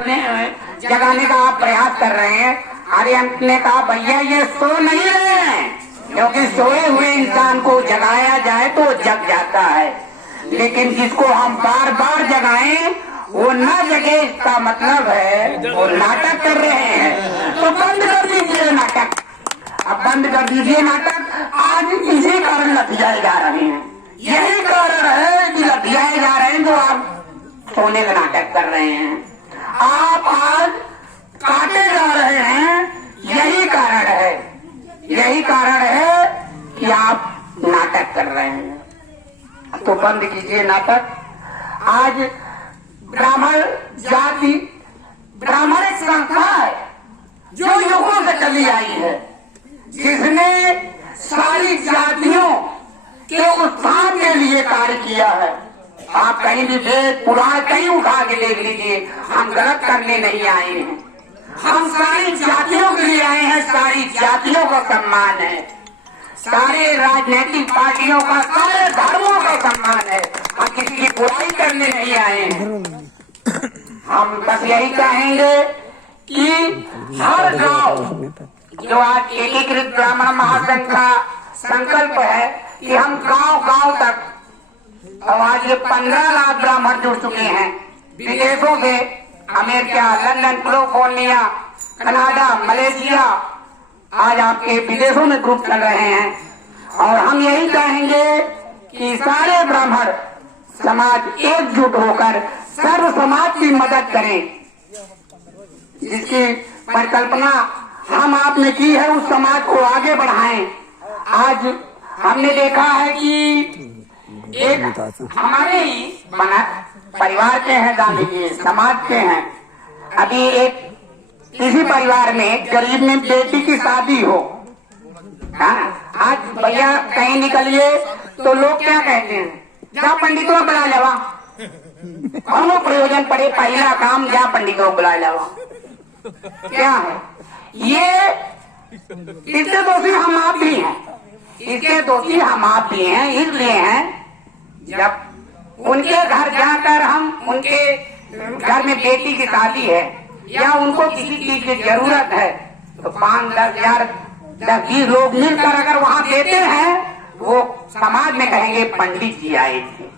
अपने जगाने का आप प्रयास कर रहे हैं। आर्यभट्ट ने कहा भैया ये सो नहीं रहे हैं, क्योंकि सोए हुए इंसान को जगाया जाए तो जग जाता है, लेकिन जिसको हम बार बार जगाएं वो न जगे, इसका मतलब है वो नाटक कर रहे हैं। तो बंद कर दीजिए नाटक, अब बंद कर दीजिए नाटक। आज इसी कारण लठियाए जा रहे हैं, यही कारण है कि लठियाए जा रहे हैं, जो आप सोने का नाटक कर रहे हैं। आप आज काटे जा रहे हैं, यही कारण है, यही कारण है कि आप नाटक कर रहे हैं। तो बंद कीजिए नाटक। आज ब्राह्मण जाति, ब्राह्मण एक संस्था है जो युगों से चली आई है, जिसने सारी जातियों के उत्थान के लिए कार्य किया है। आप कहीं भी वेद पुराण कहीं उठा के देख लीजिए, हम गलत करने नहीं आए हैं, हम सारी जातियों के लिए आए हैं। सारी जातियों का सम्मान है, सारे राजनीतिक पार्टियों का, सारे धर्मों का सम्मान है। हम किसी की बुराई करने नहीं आए हैं। हम बस यही कहेंगे कि हर गांव, जो आज एकीकृत ब्राह्मण महासंघ का संकल्प है कि हम गांव गांव तक, और आज ये 15 लाख ब्राह्मण जुड़ चुके हैं विदेशों से, America, London, California, Canada, Malaysia, आज आपके विदेशों में ग्रुप चल रहे हैं। और हम यही कहेंगे कि सारे ब्राह्मण समाज एकजुट होकर सर्व समाज की मदद करें, जिसकी परिकल्पना हम आपने की है, उस समाज को आगे बढ़ाएं। आज हमने देखा है कि एक हमारे ही परिवार के हैं गांधी जी, समाज के हैं। अभी एक किसी परिवार में गरीब में बेटी की शादी हो, आज भैया कहीं निकलिए तो लोग क्या कहते हैं, जा पंडितों को बुला लेवा, कौन प्रयोजन पड़े, पहला काम जा पंडितों को बुला लेवा। क्या है ये? इसके दोषी हम आप भी हैं, इसके दोषी हम आप भी हैं। इसलिए हैं जब उनके घर जाकर हम, उनके घर में बेटी की शादी है या उनको किसी चीज की जरूरत है, तो 5-10 हजार 10-20 लोग मिलकर अगर वहां देते हैं, वो समाज में कहेंगे पंडित जी आए थे,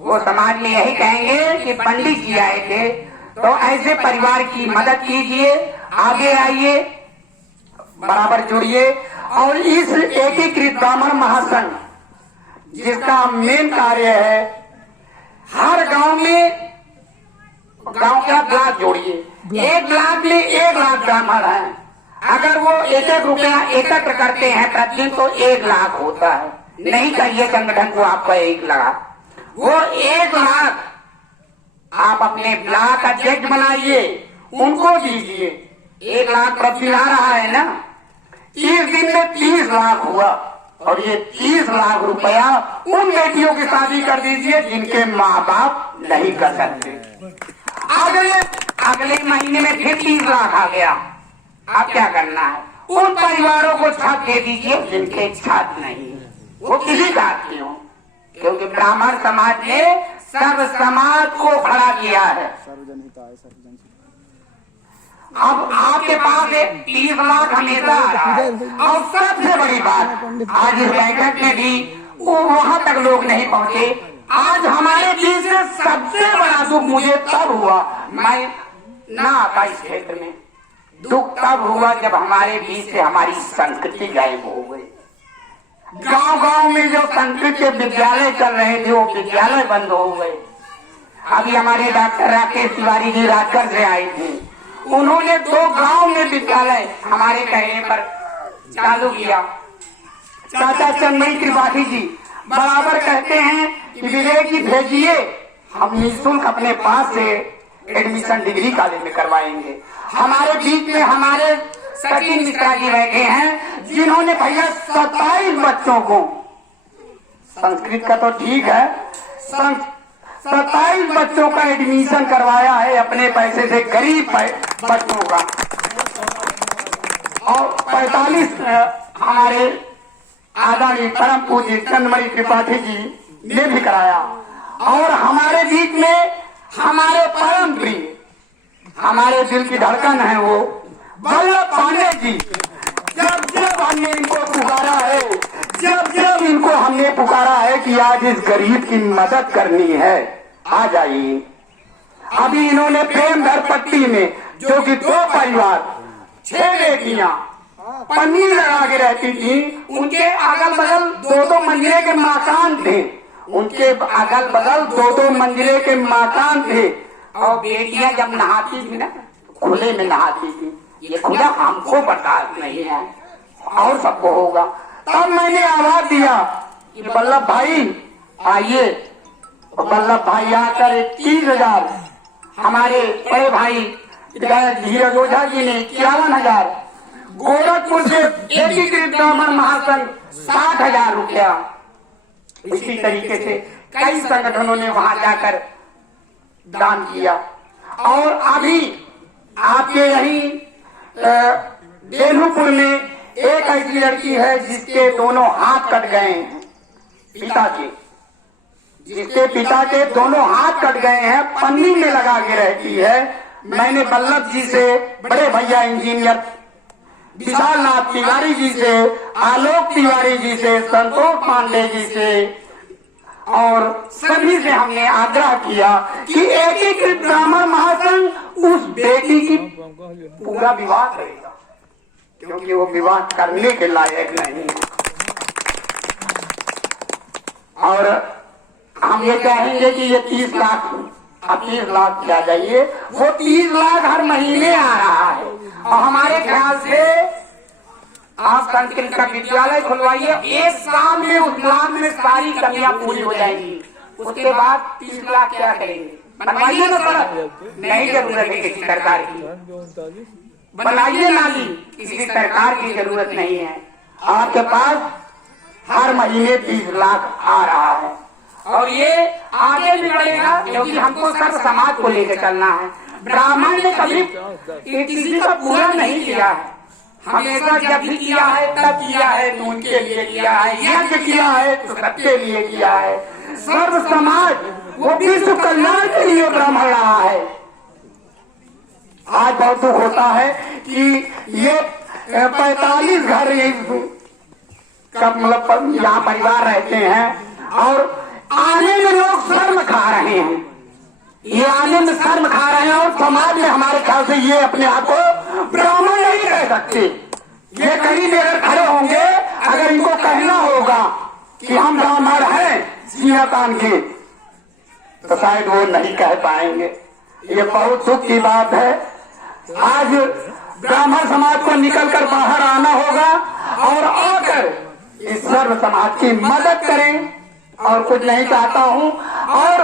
वो समाज में यही कहेंगे कि पंडित जी आए थे। तो ऐसे परिवार की मदद कीजिए, आगे आइए, बराबर जुड़िए। और इस एकीकृत ब्राह्मण महासंघ, जिसका मेन कार्य है हर गांव में, गांव का ब्लॉक जोड़िए, एक ब्लॉक में 1 लाख ब्राह्मण हैं। अगर वो 1-1 रुपया एकत्र करते हैं प्रतिदिन, तो 1 लाख होता है। नहीं चाहिए संगठन को आपका 1 लाख, वो 1 लाख आप अपने ब्लॉक अध्यक्ष बनाइए, उनको दीजिए। 1 लाख प्रतिदिन आ रहा है ना, 30 दिन में 30 लाख हुआ, और ये 30 लाख रुपया उन बेटियों की शादी कर दीजिए जिनके माँ बाप नहीं कर सकते। अगले महीने में फिर 30 लाख आ गया। अब क्या करना है? उन परिवारों को छत दे दीजिए जिनके छत नहीं, वो किसी जात के हो, क्योंकि ब्राह्मण समाज ने सर्व समाज को खड़ा किया है। अब आपके पास 30 लाख हमेशा आ रहा है। और सबसे बड़ी बात, आज इस बैठक में भी वहां तक लोग नहीं पहुंचे। आज हमारे बीच से सबसे बड़ा दुख मुझे तब हुआ, मैं ना आता इस क्षेत्र में, दुख तब हुआ जब हमारे बीच से हमारी संस्कृति गायब हो गई। गांव गांव में जो संस्कृत के विद्यालय चल रहे थे, वो विद्यालय बंद हो गए। अभी हमारे डॉक्टर राकेश तिवारी जी राजगढ़ से आए थे, उन्होंने 2 गांव में विद्यालय हमारे कहने पर चालू किया। चाचा चंद्रमणि त्रिपाठी जी बराबर कहते हैं कि विवेक जी भेजिए, हम निःशुल्क अपने पास से एडमिशन डिग्री कॉलेज में करवाएंगे। हमारे बीच में हमारे सचिन मिश्रा जी बैठे हैं, जिन्होंने भैया 27 बच्चों को, संस्कृत का तो ठीक है, 27 बच्चों का एडमिशन करवाया है अपने पैसे से, गरीब बच्चों का। और 45 हमारे आदरणीय परम पूज्य चंद्रमणि त्रिपाठी जी ने भी कराया। और हमारे बीच में हमारे परम प्रिय हमारे दिल की धड़कन है वो वल्लभ पांडे जी। जब जब हमने इनको पुकारा है, जब जब इनको हमने पुकारा है कि आज इस गरीब की मदद करनी है, आ जाइए। अभी इन्होंने प्रेमधर पट्टी में, जो कि 2 परिवार 6 बेटियां पन्नी लगा के रहती थी, उनके अगल बगल 2-2 मंजिले के मकान थे, उनके अगल बगल 2-2 मंजिले के मकान थे। और बेटियां जब नहाती थी ना, खुले में नहाती थी। ये खुला हमको बर्दाश्त नहीं है और सबको होगा। तब मैंने आवाज दिया कि वल्लभ भाई आइए। वल्लभ भाई आकर 30,000, हमारे बड़े भाई धीरज ओझा जी ने 51,000, गोरखपुर से एकीकृत ब्राह्मण महासंघ 60,000 रुपया। इसी तरीके से कई संगठनों ने वहां जाकर दान किया। और अभी आपके यही बेलूपुर में एक ऐसी लड़की है जिसके दोनों हाथ कट गए हैं, पिता के, जिसके पिता के दोनों हाथ कट गए हैं, पन्नी में लगा के रहती है। मैंने वल्लभ जी से, बड़े भैया इंजीनियर विशाल नाथ तिवारी जी से, आलोक तिवारी जी से, संतोष पांडे जी से और सभी से हमने आग्रह किया कि एकीकृत ब्राह्मण महासंघ उस बेटी की पूरा विवाह करेगा, क्योंकि वो विवाह करने के लायक नहीं है। और हम ये कहेंगे कि ये 30 लाख, अब 30 लाख क्या जाइए, वो 30 लाख हर महीने आ रहा है। और हमारे ख्याल से आप संस्कृत का विद्यालय खुलवाइए, 1 साल में उस लाख में सारी कमियां पूरी हो जाएंगी। उसके बाद 30 लाख क्या करेंगे? बनवाइए ना सड़क, नहीं जरूरत है किसी सरकार की, बनाइए नाली, किसी सरकार की जरूरत नहीं है। आपके पास हर महीने 30 लाख आ रहा है और ये आगे भी बढ़ेगा, क्योंकि हमको सर्व समाज को लेकर चलना है। ब्राह्मण ने कभी किसी का पूरा नहीं किया है, हमेशा जब भी किया है तब किया है तो उनके लिए किया है, यज्ञ किया है तो सबके लिए किया है। सर्व समाज वो विश्व कल्याण के लिए ब्राह्मण रहा है। आज बहुत दुख होता है कि ये 45 घर मतलब यहाँ परिवार रहते हैं और आने में लोग शर्म खा रहे हैं, ये आने में शर्म खा रहे हैं। और समाज में हमारे ख्याल से ये अपने आप को ब्राह्मण नहीं कह सकते। ये कहीं भी अगर खड़े होंगे, अगर इनको कहना होगा कि हम ब्राह्मण हैं सीना तान के, तो शायद वो नहीं कह पाएंगे। ये बहुत दुख की बात है। आज ब्राह्मण समाज को निकलकर बाहर आना होगा और आकर इस सर्व समाज की मदद करें। और कुछ नहीं चाहता हूं। और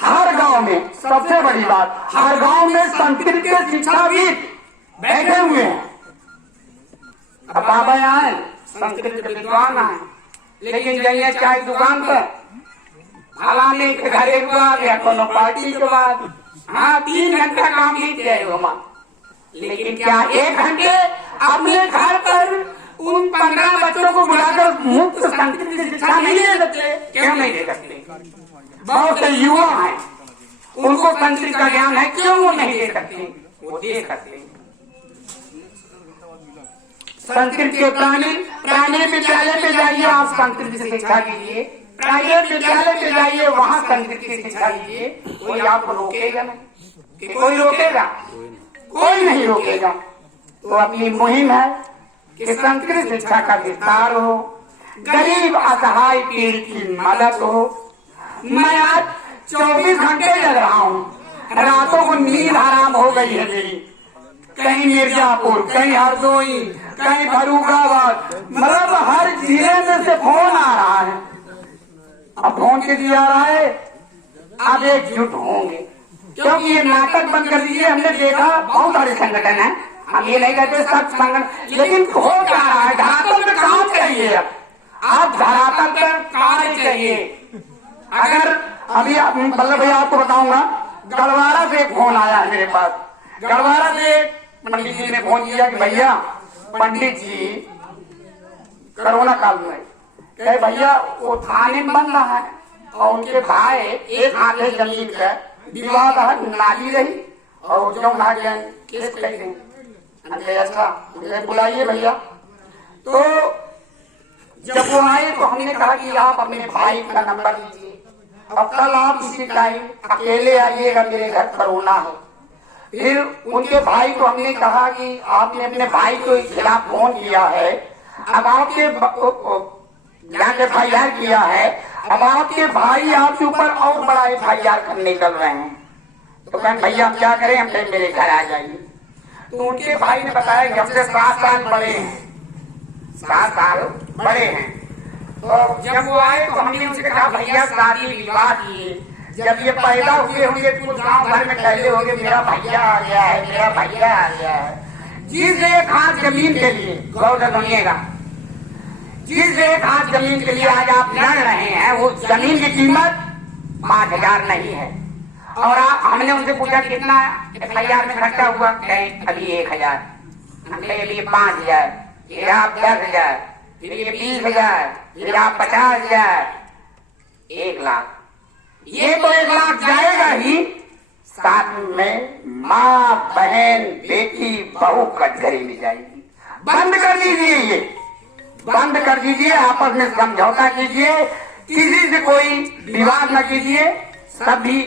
हर गांव में, सबसे बड़ी बात, हर गांव में संस्कृत के शिक्षाविद बैठे हुए हैं। अब बाबा आए, संस्कृत के विद्वान आए, लेकिन जाइए चाय दुकान पर, फलाने के घरे बात या कोनो पार्टी के बाद, हाँ 3 घंटा काम बीत जाए वहां, लेकिन क्या 1 घंटे अपने घर पर उन 15 बच्चों को बुलाकर मुफ्त संस्कृत शिक्षा नहीं दे सकते? क्यों नहीं दे सकते? बहुत से युवा हैं, उनको संस्कृत का ज्ञान है, क्यों वो नहीं दे सकते? वो दे सकते। संस्कृत के प्राइवेट विद्यालय पे जाइए, आप संस्कृत की शिक्षा कीजिए। प्राइवेट विद्यालय पे जाइए, वहाँ संस्कृत की शिक्षा कीजिए। कोई आपको रोकेगा नहीं? कोई रोकेगा? कोई नहीं रोकेगा। तो अपनी मुहिम है कि संस्कृत शिक्षा का विस्तार हो, गरीब असहाय पीड़ित की मदद हो। मैं आज 24 घंटे लग रहा हूँ, रातों को नींद हराम हो गई है मेरी। कहीं मिर्जापुर, कहीं हरदोई, कहीं फर्रुखाबाद, मतलब हर जिले में से फोन आ रहा है। अब फोन के लिए आ रहा है, अब एकजुट होंगे, क्योंकि ये नाटक बंद कर दीजिए। हमने देखा बहुत सारे संगठन है, हम ये नहीं कहते सब संगठन, लेकिन हो क्या रहा है, धरातल पे काम चाहिए। अब धरातल पर कार्य चाहिए। अगर अभी बल्लभ भैया आपको बताऊंगा, गढ़वारा से एक फोन आया है मेरे पास। गढ़वारा से पंडित जी ने फोन किया कि भैया, पंडित जी कोरोना काल में कहे भैया वो थाने में बन रहा है और उनके भाई एक आधे जमीन का विवाद नाली रही और जो ना गए केस करेंगे। हमने अच्छा मुझे बुलाइए भैया। तो जब वो आए तो हमने कहा कि आप अपने भाई का नंबर दीजिए और कल आप इसी टाइम अकेले आइएगा, मेरे घर पर होना है। फिर उनके भाई को हमने कहा कि आपने अपने भाई के खिलाफ फोन किया है, अब आपके जाके FIR किया है, अब आपके भाई आपके ऊपर और बड़ा FIR करने निकल रहे हैं। तो कहें भैया हम क्या करें, हम कहें मेरे घर आ जाइए। तो उनके भाई ने बताया कि हमसे 7 साल बड़े हैं, 7 साल बड़े हैं। तो जब वो आए तो हमने उनसे कहा भैया शादी विवाह किए, जब ये पैदा हुए होंगे तो गांव भर में कहते होंगे मेरा भैया आ गया है, मेरा भैया आ गया है। जिस एक हाथ जमीन के लिए, गौर से सुनिएगा, जिस एक हाथ जमीन के लिए आज आप लड़ रहे हैं वो जमीन की कीमत 5000 नहीं है। और हमने उनसे पूछा कितना FIR में खर्चा हुआ, कहें अभी 1000, हम कहें अभी 5000, फिर आप 10,000, फिर ये 20,000, फिर आप 50,000, 1 लाख। ये तो 1 लाख जाएगा ही, साथ में माँ बहन बेटी बहू कटघरे में जाएगी। बंद कर दीजिए, ये बंद कर दीजिए, आपस में समझौता कीजिए, किसी से कोई विवाद न कीजिए, सभी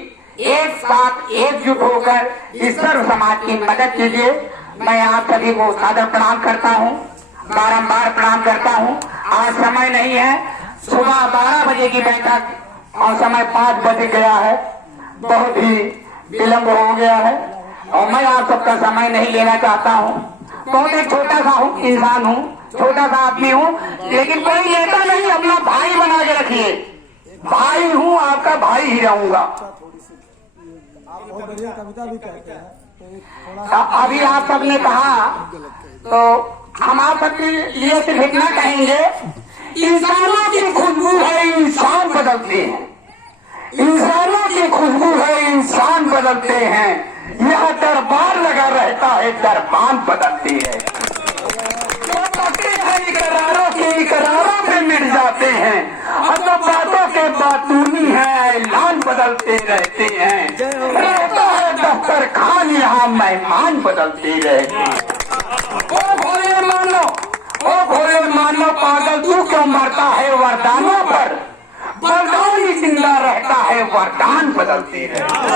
एक साथ एकजुट होकर इस सर्व समाज की मदद कीजिए। मैं आप सभी को सादर प्रणाम करता हूँ, बारंबार प्रणाम करता हूँ। आज समय नहीं है, सुबह 12 बजे की बैठक और समय 5 बज गया है, बहुत ही विलम्ब हो गया है और मैं आप सबका समय नहीं लेना चाहता हूँ। बहुत एक छोटा सा इंसान हूँ, छोटा सा आदमी हूँ, लेकिन कोई नेता नहीं, अपना भाई बना के रखिए। भाई हूँ, आपका भाई ही रहूंगा। कविता भी कहते हैं। अभी आप सबने कहा तो हम आप सबके लिए सिर्फ इतना कहेंगे, इंसानों की खुशबू है इंसान बदलते हैं, इंसानों की खुशबू है इंसान बदलते हैं। यह दरबार लगा रहता है, दरबान बदलती है। जो पकड़े हैं इकरारों के इकरारों पे मिट जाते हैं, और जो बातों के बातूनी है ऐलान बदलते रहते हैं। रहता है दफ्तर खान, यहाँ मेहमान बदलते रहते हैं। ओ भोले मानो, ओ भोले मानो पागल तू क्यों मरता है वरदानों पर, वरदान ही जिंदा रहता है, वरदान बदलते रहते हैं।